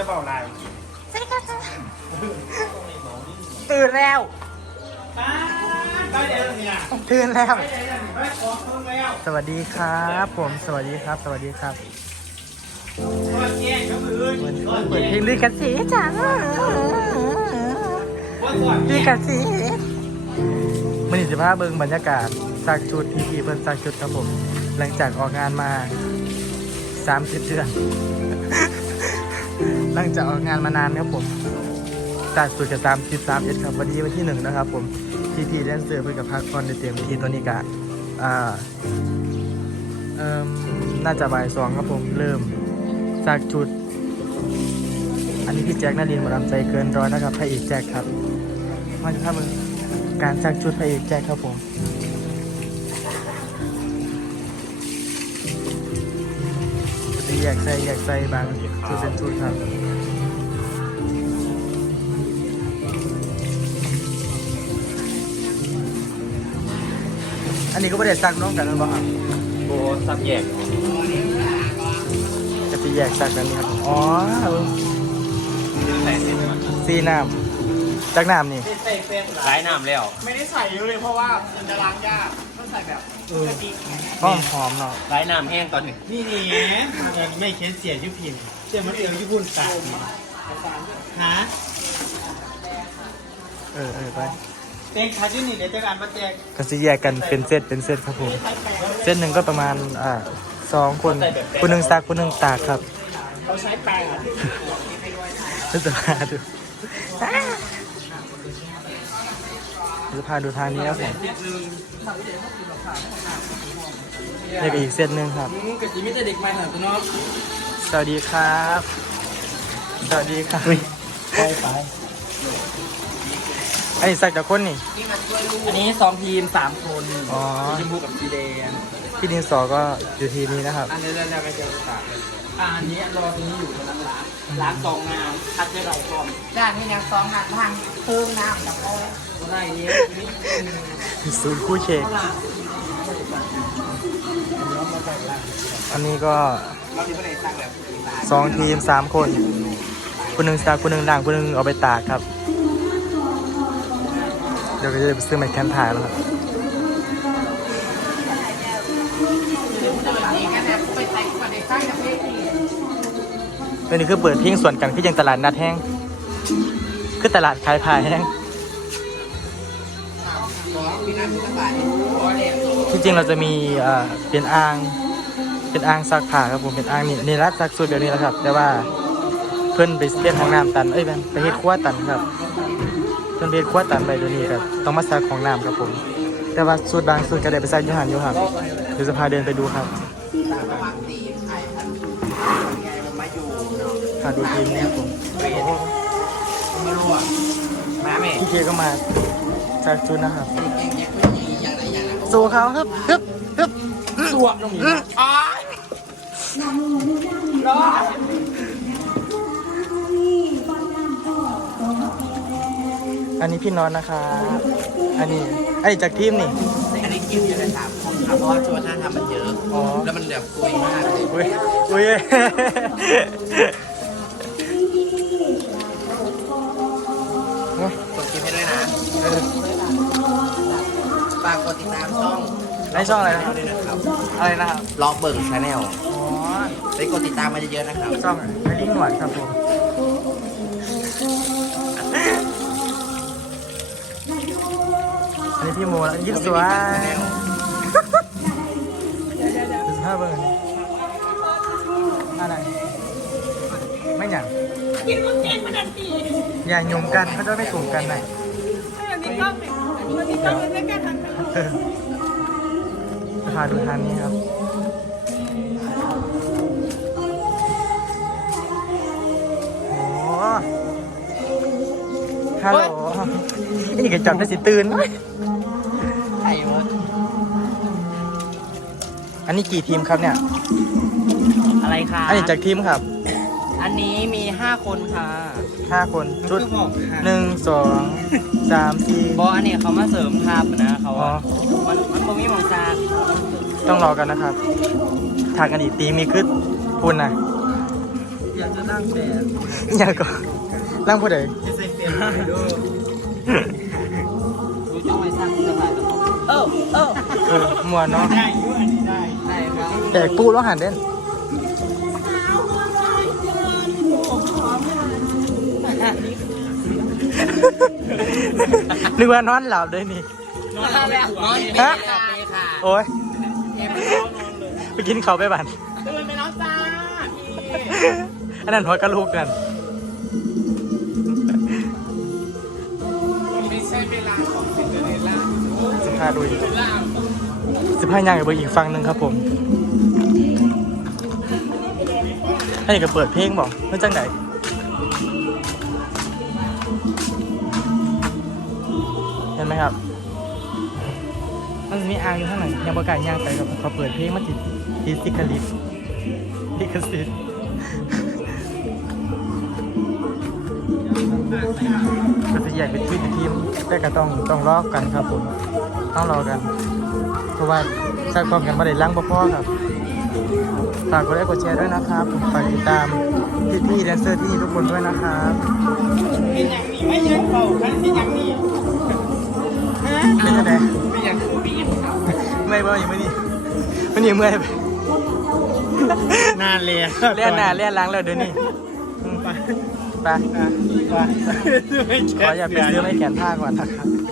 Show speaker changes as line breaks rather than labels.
เบาลาย
ตื่นแล้ว
ไปเดี๋ยวเนี่ย
ตื่นแล้ว
ไปเดี๋ยวเนี่ยไปขอเพิ่มแล้ว
สวัสดีครับผมสวัสดีครับสวัสดีครับ
เปิดแยกก็คือ
เปิดเพลงลิขสิทธิ์จ้าลิขสิทธิ์มันอิสภาพเบิ่งบรรยากาศสักชุดพี่เพิ่นสักชุดครับผมหลังจากออกงานมา30 เดือน หลังจากออกงานมานานครับผมจากสุดจะ31ครับวันนี้วันที่1นะครับผมพี่แดนเซอร์เพื่อกับพักผ่อนในเต็มที่ตัวนี้กะน่าจะบ่าย2ครับผมเริ่มจากจุดอันนี้พี่แจ็คนารินทร์หมอลำใจเกินร้อยนะครับพระเอกแจ็คครับมาจะทำการจากจุดพระเอกแจ็คครับผมจะแยกใส่บางจุดเป็นจุดครับอันนี้ก็ไม่ได้ซักน้องกันหรือเปล่าครับ
โบซับแยก
จะแยกซักกันนี่ครับอ๋อซีน้ำจากน้ำนี่
ไร้น้ำแล้วไม่ได้ใส่เยอะเลยเพราะว่ามันจะล้างยากต้องใส่แบบกะทิ
หอมเนาะ
ไร้น้ำแห้งตอนหนึ่งนี่ไม่เขียนเสียยุพินเสียมันเอวญี่ปุ่นตัดฮะ
ไป
เป็นคาร์ดินี่เดี๋ยวจะการมาแจก
ก็จะแยกกันเป็นเซตครับผมเซตหนึ่งก็ประมาณ2 คนหนึ่งซักคนหนึ่งตากครับ
เขาใช้แป้งอ่ะ
จะพาดูทางนี้ครับผมนี่ก็อีกเซตหนึ่งครับ
กะทิไม่ใช่เด็กใหม่เหรอคุณน้อง
สวัสดีครับสวัสดีครับไปอันนี้ซักจากคนนี่
อันนี้2 ทีม 3 คน
อ๋อ
ชมพูกับสีแดง
พี่ดินสอก็อยู่ทีมนี้นะครับ
อันนี้เราไปเจอกันอันนี้รอตรงนี้อยู่ตรงนั้นล้าง2 งานคัดให้เราพร้อม
ด้านนี้ยัง2 งานทางเพิ่มน้ำกับโอ้
ก็ได้นี้
ศูนย์คู่เชกอันนี้ก็
เราที่ไม่ได้สร้างแบบ
2 ทีม 3 คนคนหนึ่งซักคนหนึ่งด่างคนหนึ่งเอาไปตากครับเดี๋ยวก็จะไปซื้อไม้แคนถ่ายแล้วครับ
นี่กันนะไปใส่ก่อนได้ใส่กับเพชรนี่
ตัวนี้คือเปิดพิงส่วนกันคือยังตลาดนัดแห้งคือตลาดขายผ้าแห้งที่จริงเราจะมีเป็นอ่างซักผ้าครับผมเป็นอ่างนี่รัดซักสุดเดี๋ยวนี้แหละครับแต่ว่าเพื่อนไปเล่นห้องน้ำตันไปเฮ็ดครัวตันครับเพื่อนไปเฮ็ดครัวตันไปเดี๋ยวนี้ครับต้องมาซักของน้ำครับผมแต่ว่าสูตรบางสูตรก็ได้ไปซักยูหันครับเดี๋ยวจะพาเดินไปดูครับพาดูทีมนี้ครับผม
ไม่รู้อ่ะมาแม่
พี่เคก็มาจากจุดนะครับสู้เขาฮึบ
ตัวตรงนี้อ๋อรอ
อันนี้พี่น็อตนะครับอันนี้จากทีมนี่
อันนี้คิวอยู่ใน3 คนครับเพราะว่าชัวร์ท่าทำมันเยอะ
อ๋อ
แล้วมันแบบคุยมากเลย
อุ้ย
กดคลิปให้ด้วยนะฝากกดติดตามช่อง
ในช่องอะไรนะครับ
ด้วยนะครับ
อะไรนะครับ
ล็อกเบิ่งชาแนล
อ๋อ
ไปกดติดตามมาเยอะๆนะครับ
ช่องไอลิงหนวดครับผมอันนี้พี่โมแล้วยิ้มสวยดูสภาพเบอร์นี่อะไรไม่หยัง
กินมันเก่งมันดันตี
อย่าหยุ่มกันเขาจะไม่ถูกกันนะ
อันนี้กล้องเนี่ยมันมีกล้องเล่นกันทางนั้น
พาดูทางนี้ครับโอ้ฮัลโหลนี่ก็จำได้สิตื่น
ไอ้เวิร์ด
อันนี้กี่ทีมครับเนี่ย
อะไรคะ
อันนี้จากทีมครับ
อันนี้มี5 คนค่ะ
5 คนชุด1 2 3 4
บออันนี้เขามาเสริมทับนะเขา
อ๋อ
มันบ่มีหมองซาก
ต้องรอกันนะครับทางกันอีกตีมีขึ้นพูนนะ
ยอยากจะนั่งแต่
อย่าก็ร่างผู้ใด
จะใส่เสื้อไปดูดูจ้องไปสร้างสบายแล้ว
มัวเนาะ
ได้ยุ่อันนี้ได้ครับ
แตกปูแล้วหันเด่นนึกว่านอนหลับด้วยนี่
นอนแล้วนอน
ฮะ
ค่ะ
โอ้ยไปกินเขาวไปบ้าน
ตื่นไปแล้วจ้าพี่
อันนั้นหัวกระลูกนั่น
ไม่ใช่เวลาของซินเดอเรลล่า
15ดูอีก15ย่างไปอีกฝั่งหนึ่งครับผมให้ก็เปิดเพลงบอกเพื่อจังไหนเห็นไหมครับมันจะมีอ่างอยู่ข้างหลังยังประกาศย่างไปกับเขาเปิดเพลงมาติดซิคาลิสลิคาซิสก็จะใหญ่เป็นทีมแต่ก็ต้องรอกันครับผมต้องรอกันเพราะว่าสร้างความกันมาได้ล้างพ่อๆครับฝากกดไลค์กดแชร์ด้วยนะครับฝากติดตามพี่ๆแดนเซอร์ที่นี่ทุกคนด้วยนะครับ
เป็นอย่างนี้ไม่ยังเบาคันเป็นอย่างนี้
เป็นยังไง
เป็นอย่างคูบีนครับ
ไม่บ่ยังไม่นี่มันยังเมื่อยไป
นานเลย
เล่นหน้าเล่นล้างแล้วเดี๋ยวนี้ไป
ไป
ขออย่าไปซื้อไม่แขนผ้าก่อนนะครับ